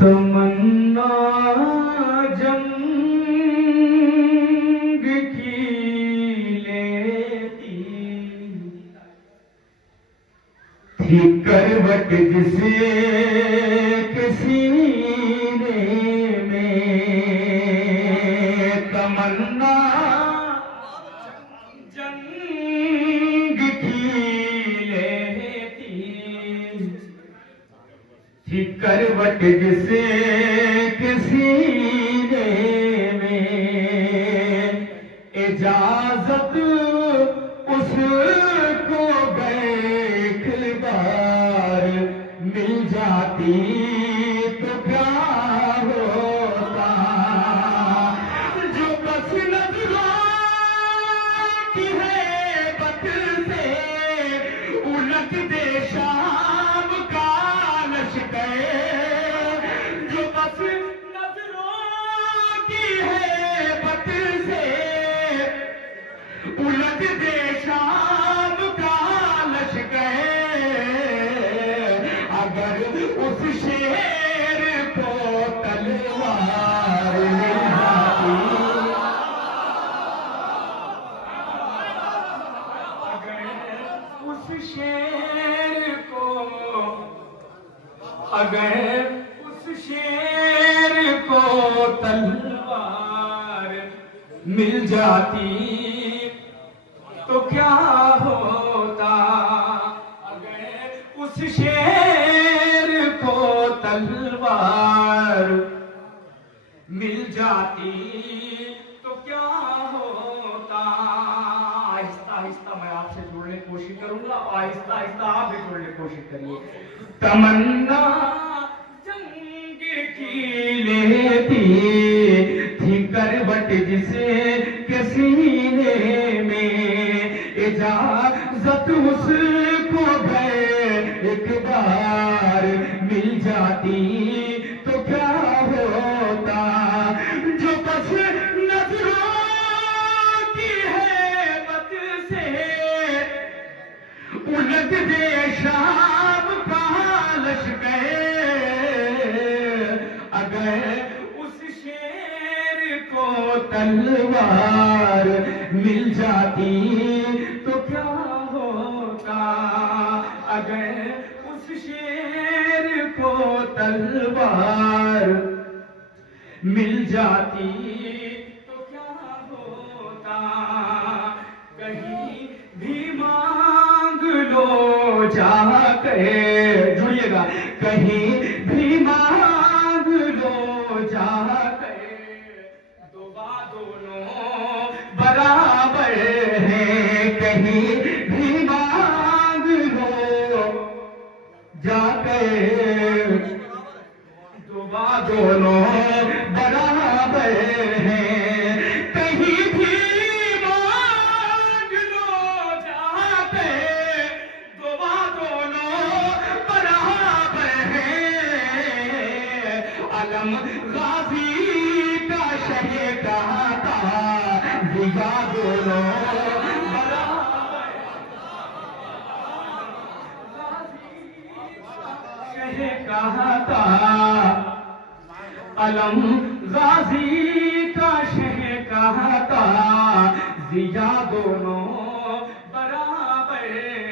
तमन्ना जंग की लेती थी करवट जिसे किसी ने में तमन्ना जंग की लेती थी करवट जिसे किसी ने में इजाजत उसको गए बार मिल जाती तो क्या होता जो बस नजरों की है बत से उलट दे शाम का लश्कर जो बस नजरों की है बत से उलट दे शाम का लश्कर अगर उस शेर को तलवार मिल जाती अगर उस शेर को तलवार मिल जाती तो क्या होता अगर उस शेर को तलवार मिल जाती तो क्या होता। आहिस्ता आहिस्ता मैं आपसे जुड़ने की कोशिश करूंगा, आहिस्ता आहिस्ता आप भी जुड़ने की कोशिश करिए। तमन्ना जंग की लेती थी करवट जिसे किसी ने में इजाजत उसको गए एक बार मिल जाती तो क्या होता जो बस नजरों की है बत से उलट दे शाम का लश्कर अगर उस शेर को तलवार मिल जाती तो क्या होता अगर उस शेर को तलवार मिल जाती तो क्या होता। कहीं भी मांग लो जाकर जुड़िएगा कहीं भी मांग लो जाकर दोनों बराबर हैं कहीं भी मांग लो जाकर दोनों बराबर हैं कहीं भी मांग लो जाकर दोनों बराबर हैं अलम गाजी का शहे कहा था जिया दोनों कहा था अलम गाजी का शह कहा था जिया दोनों बराबर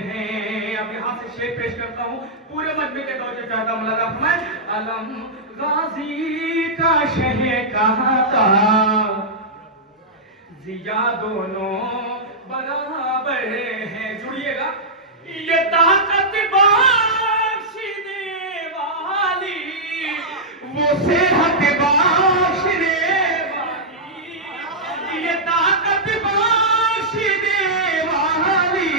हैं। अब यहां से शेर पेश करता हूं पूरे मजमे के तौर चाहता हूं मुलादा फरमाए अलम गाजी का शह कहा था जिया दोनों बराबर हैं। जुड़िएगा ये ताकत वो सेहत बाशने वाली ये ताकत बाशने वाली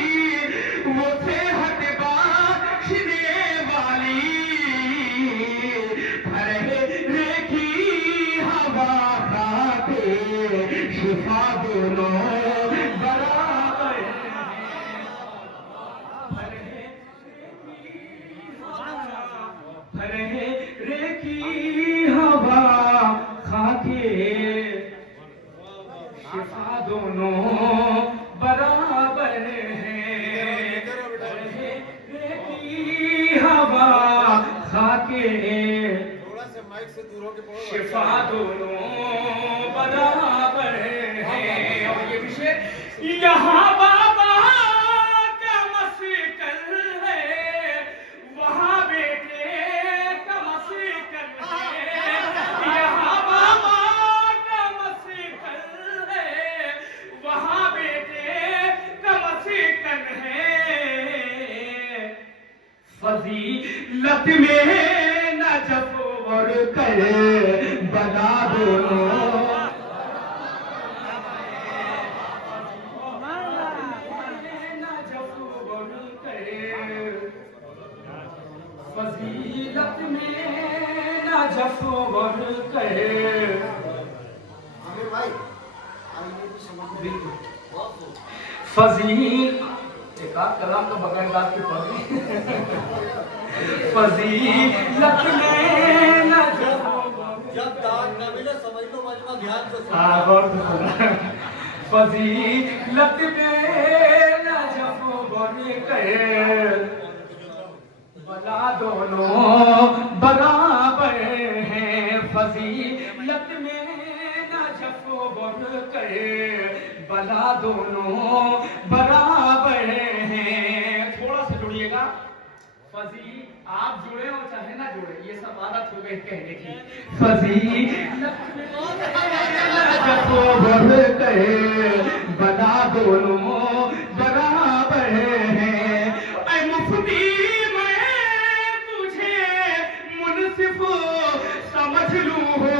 वो सेहत बाशने वाली भरे रेखी हवा खाते शिफा दोनों बराबर भरे रेखी हवा खाके शिफा दोनों बराबर हैं हवा खाके शिफा दोनों बराबर हैं। और ये विषय यहाँ बाबा का मस्कन है, वहाँ बेटे का मस्कन है। यहाँ बाबा का मस्कन है, वहाँ बेटे का मस्कन है। फजीलत में नजफ और कर बना दोनों फजीलत में नजफ और कर फजील एक कलाम तो बगैर दाद के पढ़ फजीलत में नजफ जब दाद न मिले समझ लो मजमा ध्यान से सुनो। हाँ बहुत सुना। फजीलत में नजफ और कर बला दोनों बराबर हैं। फजीलत में नजफ और कर बला दोनों बराबर हैं। थोड़ा सा जुड़िएगा। फजी आप जुड़े हो चाहे ना जुड़े, ये सब आदत हो गई कहने की। फजीलत में नजफ और कर बला दोनों बराबर हैं। ऐ मुफ्ती मुनसिफ समझ लूं हो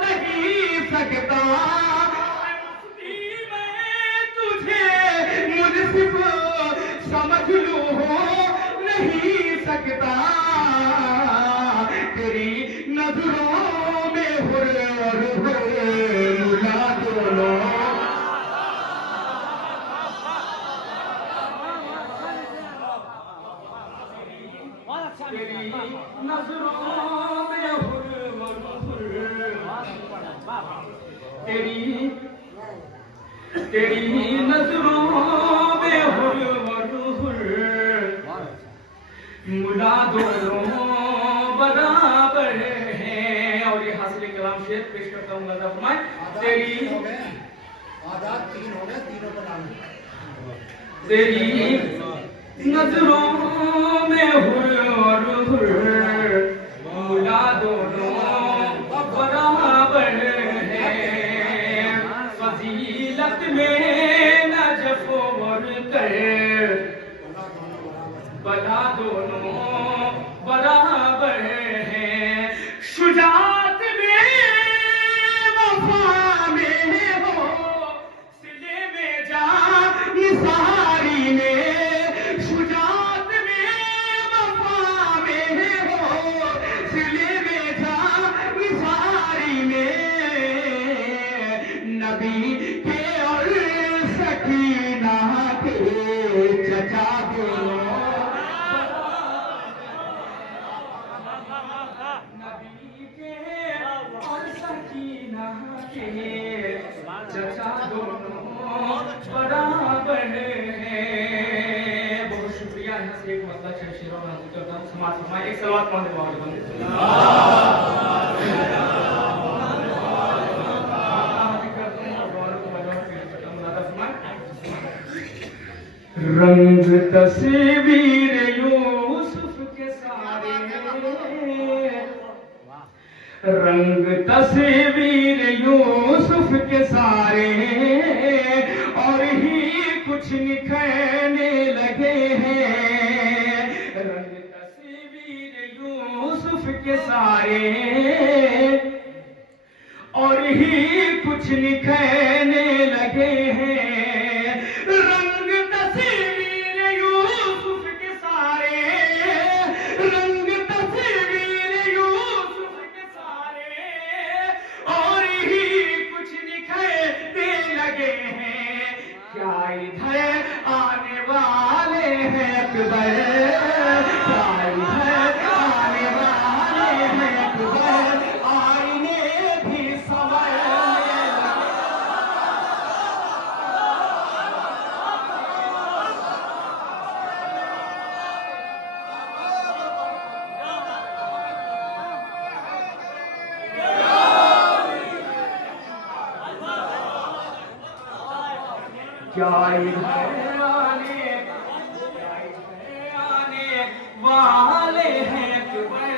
नहीं सकता, मैं तुझे मुनसिफ समझ लूं हो नहीं सकता। तेरी नजरों में हुर और मुला दोनों तेरी नजरों में हुर तेरी नजरों में हुर मुला दोनों बराबर हैं। और ये हासिल कलाम शेर पेश करता हूँ। गज़ल फरमाए तेरी आदात 3 हो गए, तीनों का नाम तेरी नजरों में हुर मुला दोनों बराबर हैं। फजीलत में नजफ और कर बला दोनों बराबर हैं। शुजात में वफा में हो सिले में जा निसारी में। शुजात में वफा में हो सिले में जा निसारी में। नबी के और सकीना के चचा दोनों नबी के और सकीना के चचा दोनों बराबर हैं। बहुत शुक्रिया। यहाँ से एक मतलब शेरों में हासिल करता हूँ। समाज फरमाए एक सलावत पढ़ने वाले रंग तस्वीर यूसुफ के सारे रंग तस्वीर यूसुफ के सारे और ही कुछ निखरने लगे हैं। रंग तस्वीर यूसुफ के सारे और ही कुछ निखरने लगे हैं। रंग तस्वीर यूसुफ के सारे रंग तस्वीर यूसुफ के सारे और ही कुछ निखरने लगे हैं। क्या इधर आने वाले हैं अकबर, क्या इधर आने वाले हैं अकबर, आईने भी सवर क्या इधर आने वाले हैं अकबर,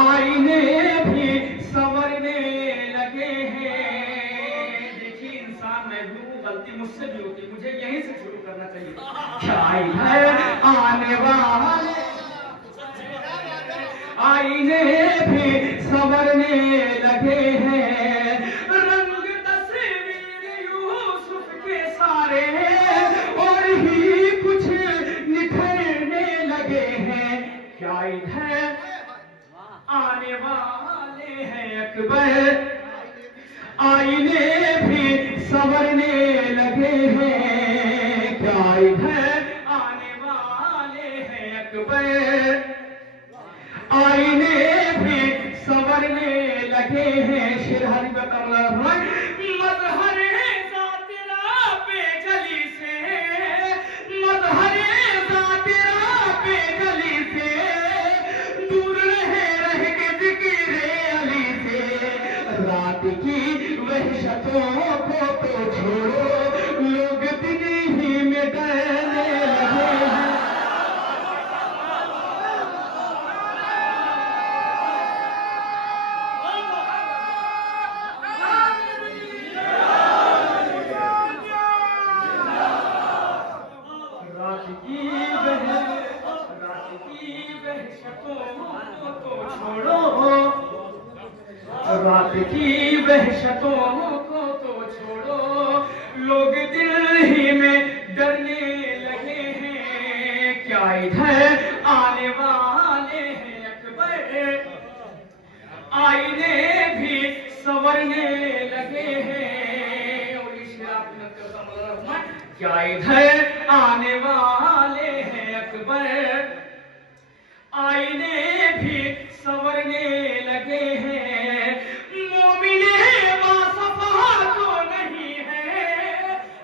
आईने भी संवरने लगे हैं। देखिए इंसान मैं भी हूँ, गलती मुझसे भी होती, मुझे यहीं से शुरू करना चाहिए। क्या इधर आने वाले, आईने भी संवरने लगे हैं, रंग तस्वीर यूसुफ के सारे और ही कुछ निखरने लगे हैं। क्या इधर आने वाले हैं अकबर, आईने भी संवरने लगे हैं। क्या इधर आने वाले हैं अकबर, आईने भी संवरने लगे हैं। शेर हरी का कमला मजहरे तेरा पे गली से, मजहरे तेरा पे गली से, दूर रह के जिक्रे अली से। रात की वहशतों को तो छोड़ो, लोग दिन ही में डरने लगे हैं। रात की वहशतों को तो छोड़ो, रात की वहशतों को तो छोड़ो, लोग दिल ही में डरने लगे हैं। क्या इधर आने वाले हैं अकबर, आईने भी संवरने लगे हैं। और इस क्या इधर आने वाले हैं अकबर, आईने भी संवरने लगे हैं। मोमिने बासफा तो नहीं है,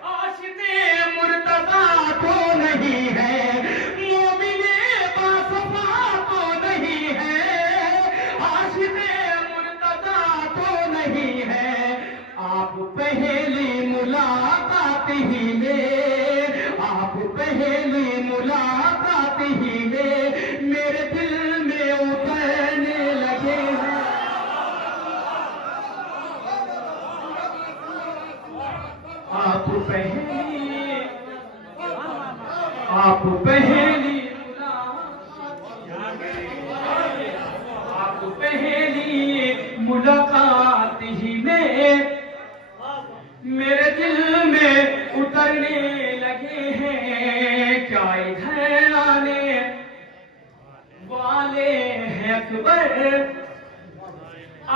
आशिक़े मुर्तज़ा तो नहीं है। मोमिने बासफा तो नहीं है, आशिक़े मुर्तज़ा तो नहीं है। आप पहली मुलाकात ही में, आप पहली मुलाकात ही में मेरे दिल में उतरने लगे हैं। आप पहली मुलाकात ही में मेरे दिल में उतरने लगे हैं। क्या इधर आने वाले हैं अकबर,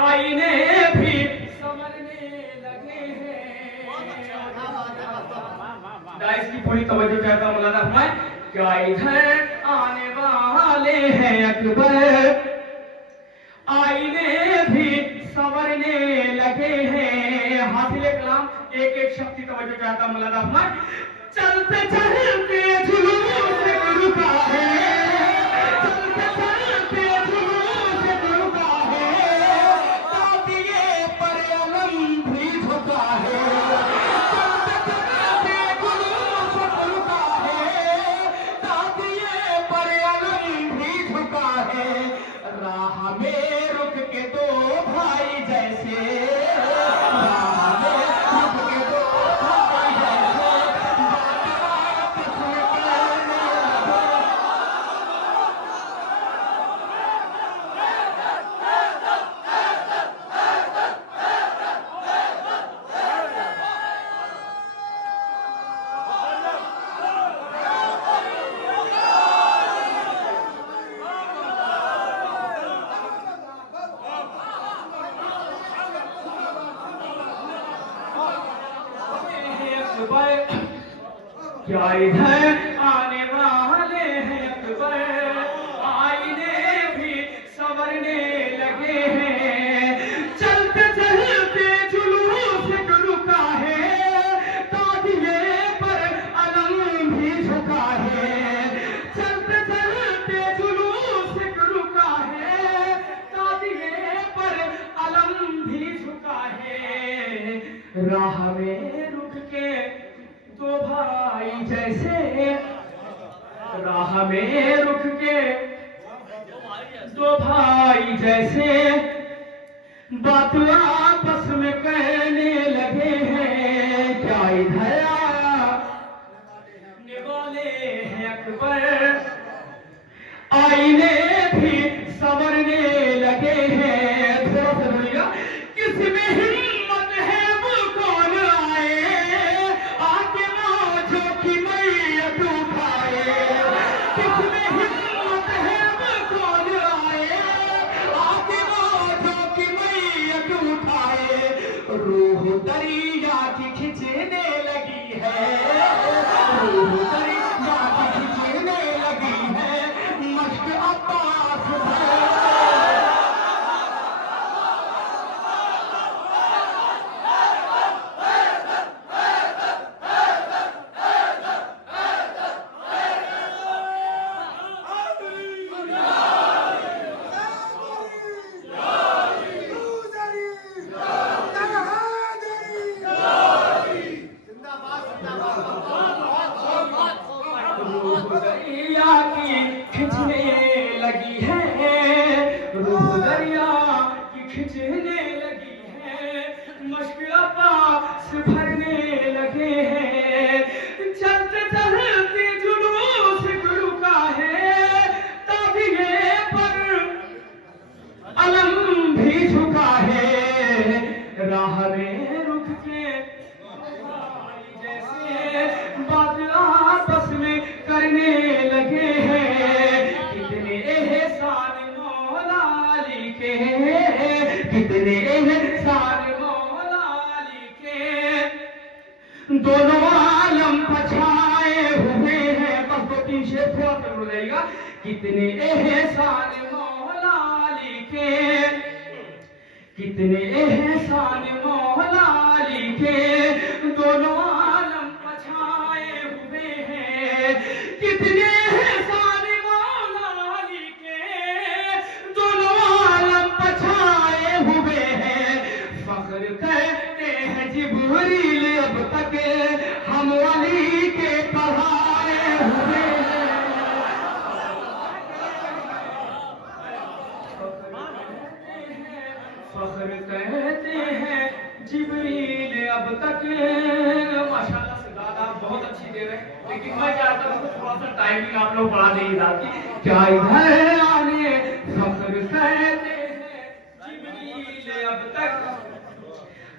आईने भी संवरने लगे हैं। इसकी पूरी तवज्जो चाहता हूं मौलाना फरमाए। क्या इधर आने वाले हैं अकबर, आईने भी संवरने लगे हैं। हासिले कलाम एक एक शक्ति तवज्जो चाहता हूं मौलाना फरमाए। चलते चलते जुलूस रुका है, चलते चलते जुलूस रुका है, तादिए पर अलम भी झुका है। चलते चलते जुलूस रुका है, तादिए पर अलम भी झुका है। राह में रुक के दो भाई जैसे, राह में रुक के दो भाई जैसे, क्या इधर आने वाले हैं अकबर, आईने भी संवरने लगे हैं। चलते चलते जुलूस रुका है, तादिए पर अलम भी झुका है। चलते चलते जुलूस रुका है, तादिए पर अलम भी झुका है। राह में रुक के दो भाई जैसे, राह में रुक के दो भाई जैसे बात आपस में कहने लगे हैं। क्या इधर आने वाले हैं अकबर, आईने भी संवरने लगे हैं। थोड़ा सा बोलिएगा, किसमें हिम्मत है वो कौन आए, आके मौजों की मैयत उठाए। किसमें हिम्मत है वो कौन आए, आके मौजों की मैयत उठाए। रूह दरिया की खिंचने लगी है, रूह दरिया की खिंचने लगी है। मश्क अब्बास दरिया की खिंचने लगी है, रूह दरिया की खिंचने लगी है। मश्क अब्बास भरने लगे हैं। चलते चलते जुलूस गुरु का है, ताबिए पर अलम भी झुका है। राह में रुक के जैसे बात आपस में करने लगे हैं। कितने एहसान मौला अली के, कितने एहसान मौला अली के, दोनों आलम पछाए हुए हैं। बस दो तीन शेर थोड़ा सा बोल जाएगा। कितने एहसान मौला अली के, कितने एहसान मौला अली के, दोनों आलम पछाए हुए हैं। कितने एहसान मौला अली के, दोनों आलम पछाए हुए हैं। फख्र करते हैं जिब्रील अब तक हम अली के पढ़ाए हुए हैं। फख्र कहते हैं जिब्रील अब तक। माशाल्लाह से दादा बहुत अच्छी दे रहे हैं, लेकिन मैं चाहता हूँ थोड़ा सा टाइमिंग आप लोग बढ़ा देंगे रात की। क्या इधर आने फख्र कहते हैं जिब्रील अब तक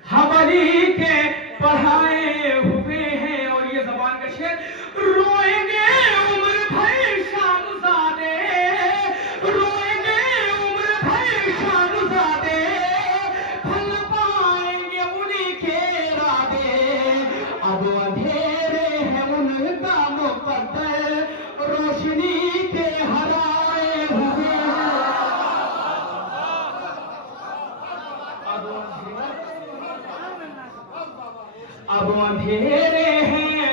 हम अली के पढ़ाए हुए हैं। और ये ज़बान का शेर, रोएंगे उम्र भर शामज़ादे, रोएंगे उम्र भर शामज़ादे, फल पाएंगे उन्हीं के इरादे। अब अंधेरे हैं उनका मुक़द्दर, रोशनी के हराए हुए हैं। अब अंधेरे हैं,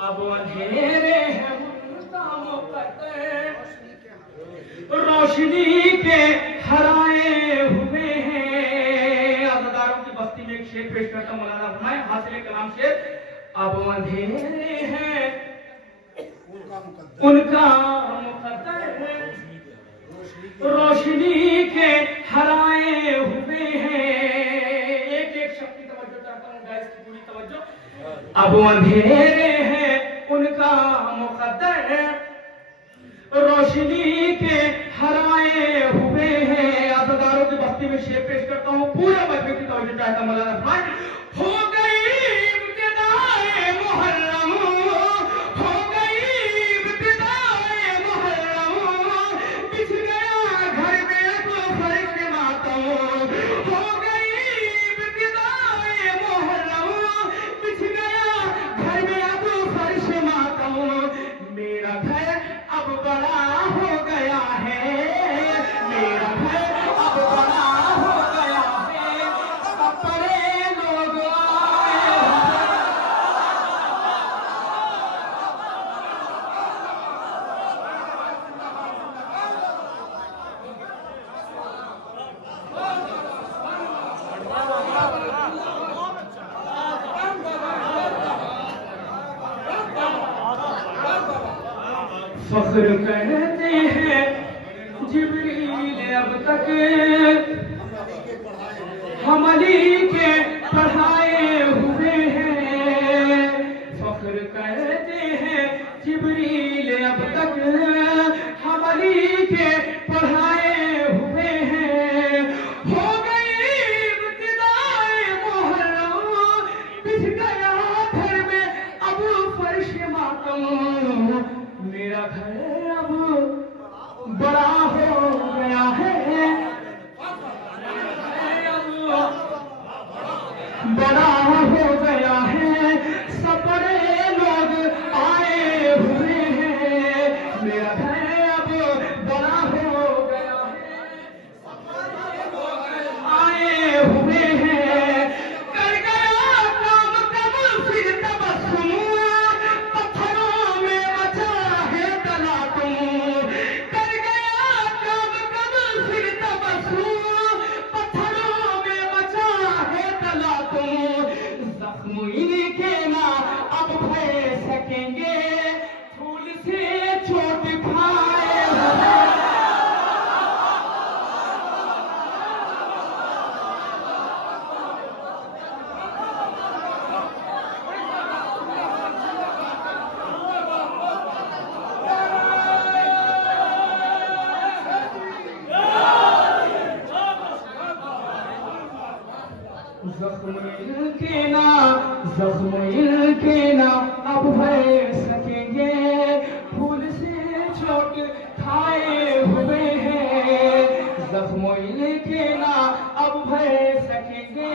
अब अंधेरे हैं उनका मुक़द्दर, रोशनी के हराए हुए हैं। अज़ादारों की बस्ती में एक शेर पेश करता मौलाना फरमाए, हासिल कलाम शेर। अब अंधेरे हैं उनका मुक़द्दर, रोशनी के हराए हुए हैं। एक एक शब्द की तवज्जो चाहता हूँ, गाइस की पूरी तवज्जो। अब अंधेरे हैं उनका मुक़द्दर, रोशनी के हराए हुए हैं। आज़ादारों की बस्ती में शेर पेश करता हूँ, पूरे महफिल की तवज्जो चाहता हूँ मौलाना फरमाए। हो गई इब्तिदाए मुहर्रम, हो गई इब्तिदाए मुहर्रम, बिछ गया घर में अब फर्श मातम। हो गई इब्तिदाए मुहर्रम, बिछ गया घर में अब फर्श मातम। मेरा घर अब बड़ा हो गया है, मेरा घर अब बड़ा हो गया है। कपड़े लो फख्र कहते हैं जिब्रील अब तक हम अली के पढ़ाए हुए हैं। फख्र कहते हैं जिब्रील अब तक हम अली के पढ़ाए हुए हैं। हो गई इब्तिदाए मुहर्रम, बिछ गया घर में अब फर्श मातम। मेरा घर अब बड़ा हो गया है, बड़ा हो गया है, सब बड़े लोग आए हुए हैं। मेरा घर अब बड़ा हो गया है, आए हुए हैं। कर गया काम कब फिर तबस्सुम, पत्थरों में मचा है तलातुम। कर गया काम कब फिर तबस्सुम, पत्थरों में मचा है तलातुम। जख्म इनके ना अब भर सकेंगे, फूल से चोट खाए हुए। जख्म इनके ना अब भर सकेंगे, फूल से चोट खाए हुए हैं। जख्म इनके ना अब भर सकेंगे,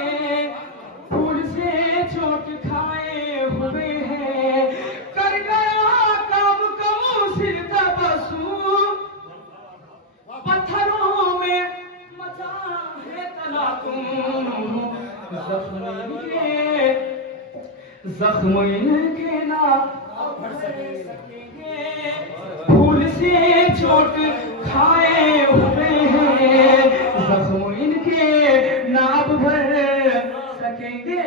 फूल से चोट खाए हुए हैं। कर गया काम कम सिर तबस्सुम, पत्थरों में मचा है तलातुम। जख्म इनके ना भर सकेंगे, फूल से चोट खाए हुए हैं। जख्म इनके ना भर सकेंगे,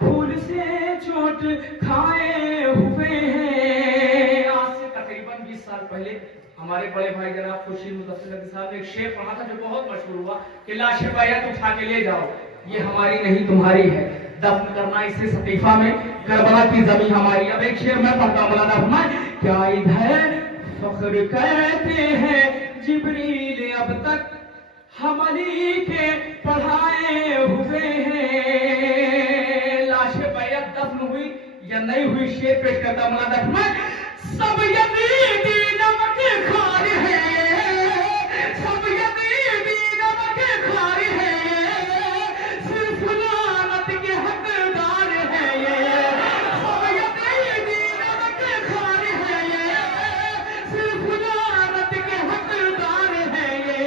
फूल से चोट खाए हुए हैं। आज से तकरीबन 20 साल पहले हमारे बड़े भाई जनाब खुर्शीद मुदस्सिर साहब ने एक शेर पढ़ा था जो बहुत मशहूर हुआ कि लाश बैत उठा के ले जाओ, ये हमारी नहीं तुम्हारी है, दफन करना इसे सतीफा में, करबला की जमीन हमारी। अब एक शेर मैं पढ़ता हूं, मौलाना फरमाए क्या इधर फख्र कहते हैं जिब्रील अब तक हम अली के पढ़ाए हुए हैं। लाश बैत दफन हुई या नहीं हुई, शेर पेश करता मौलाना फरमाए सब यजीदी नमक खार है, सब यजीदी नमक खार है, सिर्फ लानत के हकदार है ये। सब यजीदी नमक खार है ये, सिर्फ लानत के हकदार है ये।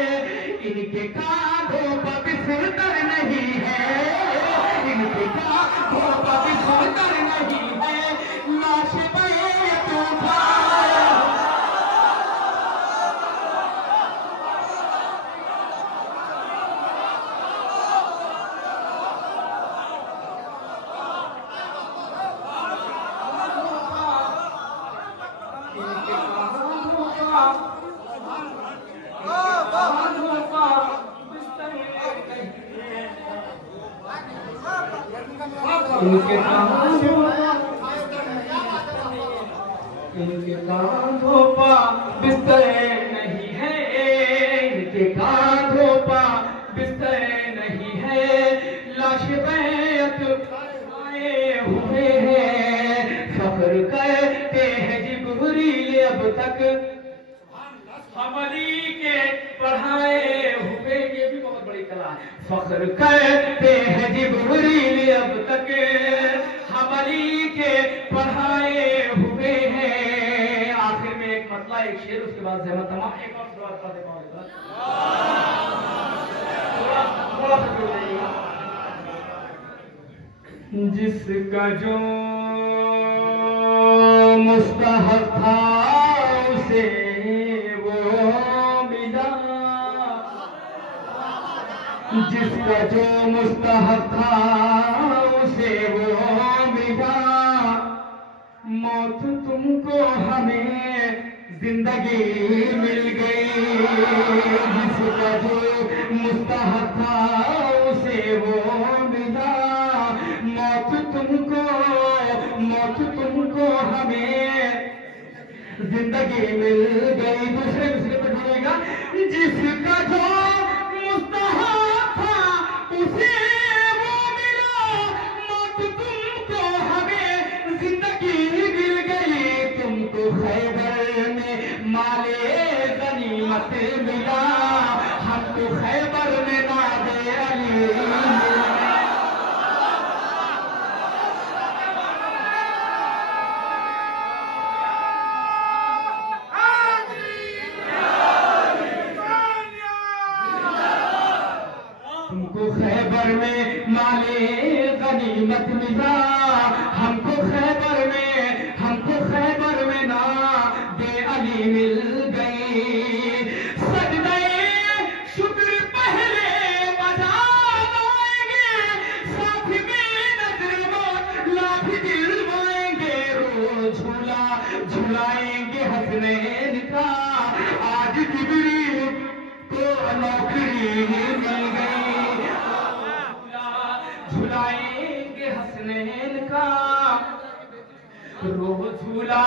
इनके कांधों पर बिस्तर नहीं है, इनके कांधों पर बिस्तर नहीं है, लाश बैत उठाए। इनके कांधों पर बिस्तर नहीं है, इनके कांधों पर बिस्तर नहीं है, लाश बैत आए हुए हैं। फख्र करते हैं जिब्रील अब तक हम अली के पढ़ाए हुए, ये भी बहुत बड़ी कला है। फख्र करते हैं जिब्रील अब तक हम अली के पढ़ाए हुए हैं। आखिर में एक मतला, एक शेर, उसके बाद जहमत तमाम। एक और दुआ कर दे पाऊंगा, थोड़ा सा जोड़ देगा। जिसका जो मुस्तहक था उसे वो मिला, जिसका जो मुस्तहक था उसे वो मिला। मौत तुमको हमें मौत तुमको हमें जिंदगी मिल गई। दूसरे पर जुड़ेगा, जिसका जो मुस्तहब था उसे वो मिला, मौत तुमको हमें जिंदगी मिल गई। तुमको खैबर में माले गनीमत मिला, हमको खैबर में नादे अली मिला। तुमको खैबर में माले गनीमत मिला, हमको खैबर में ना दे अली मिल गई। सजदे शुक्र पहले बजा लाएंगे, साथ में नजर मौत लाभ दिलवाएंगे। रोज झूला झुलाएंगे हसनैन का, आज जिब्रील को नौकरी मिल गई। झुलाएंगे हसनैन का, रोज झूला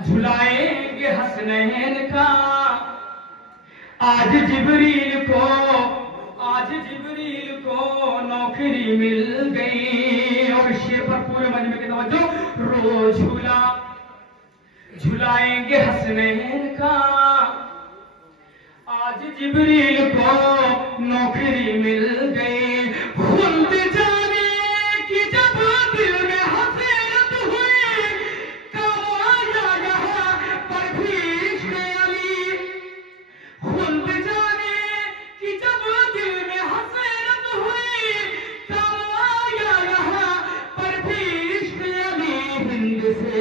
झुलाएंगे हसनैन का। आज जिब्रील को नौकरी मिल गई। और शेर पर पूरे मजमे के तवज्जो, रोज झूला झुलाएंगे हसनैन का, आज जिब्रील को नौकरी मिल गई। खुल्द जाने की जब दिल में हसरत हुई, कब आया यहाँ पर भी इश्क़ अली। खुल्द जाने की जब दिल में हसरत हुई, कब आया यहाँ पर भी इश्क़ अली। हिंद से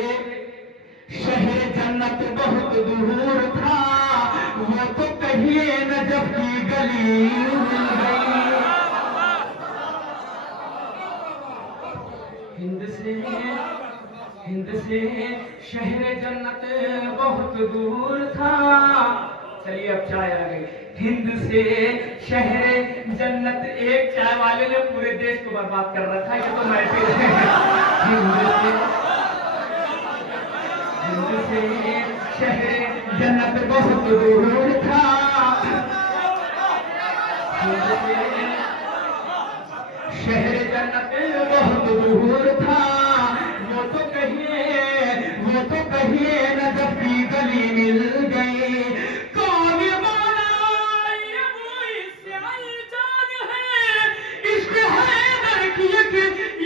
शहर जन्नत बहुत दूर था, वो तो कहिए नजफ की गली मिल गई। हिंद से शहर जन्नत बहुत दूर था। चलिए अब चाय आ गई। हिंद से शहर जन्नत, एक चाय वाले ने पूरे देश को बर्बाद कर रखा है। ये तो मैं हिंद से शहर जन्नत बहुत दूर था। शहर जन्नत बहुत दूर था, वो तो कहिए नजफ की गली मिल गई। कौन माना ये वो इससे जान है, इश्क है दर की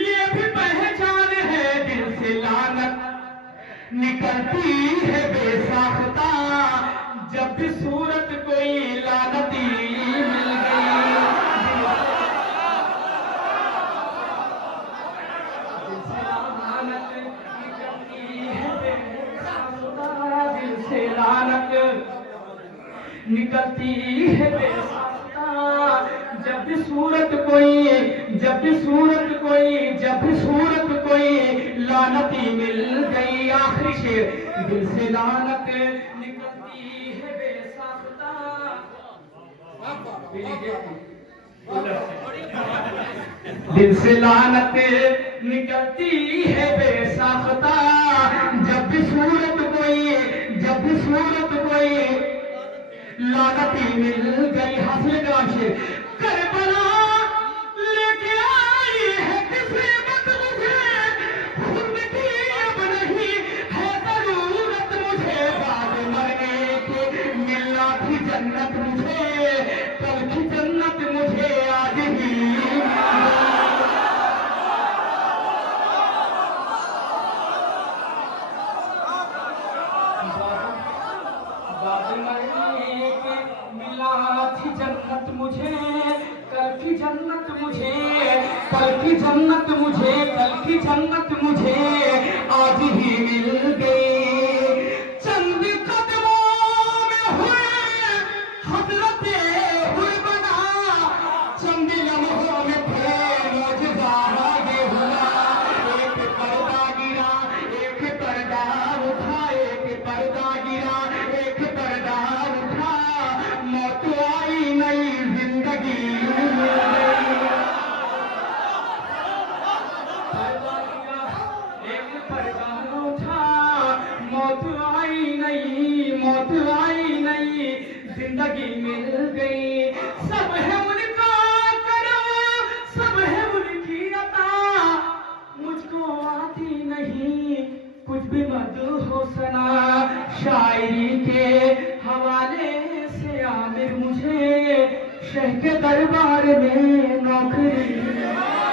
ये भी पहचान है। दिल से लानत निकलती है बेसाख्ता, जब भी सूरत कोई लानती मिल गई। दिल से लानत निकलती है बेसाख्ता, जब भी सूरत कोई लानती मिल गई। आखिरी शेर, दिल से लानत निकलती है बेसाख्ता। दिल से लानत निकलती है बेसाख्ता, जब भी सूरत कोई लानती मिल गई। हासिल का शेर, करबला लेके आई है किस्मत मुझे, खुद की अब नहीं है जरूरत मुझे। बाद मरने के मिलना थी जन्नत मुझे, कल की जन्नत मुझे आज ही। बाद मरने के मिला थी जन्नत मुझे, कल की जन्नत मुझे, कल की जन्नत मुझे, कल की जन्नत मुझे आज ही मिल गई। चंद कदमों में हुए हजरते हुए बना, चंद लम्हों में थे मौजज़ा ये हुआ। एक पर्दा गिरा, एक पर्दा उठा, एक पर्दा गिरा, एक पर्दा उठा, मौत आई नई जिंदगी मिल गई। पर्दा गिरा, एक सना शायरी के हवाले से आमिर मुझे शह के दरबार में नौकरी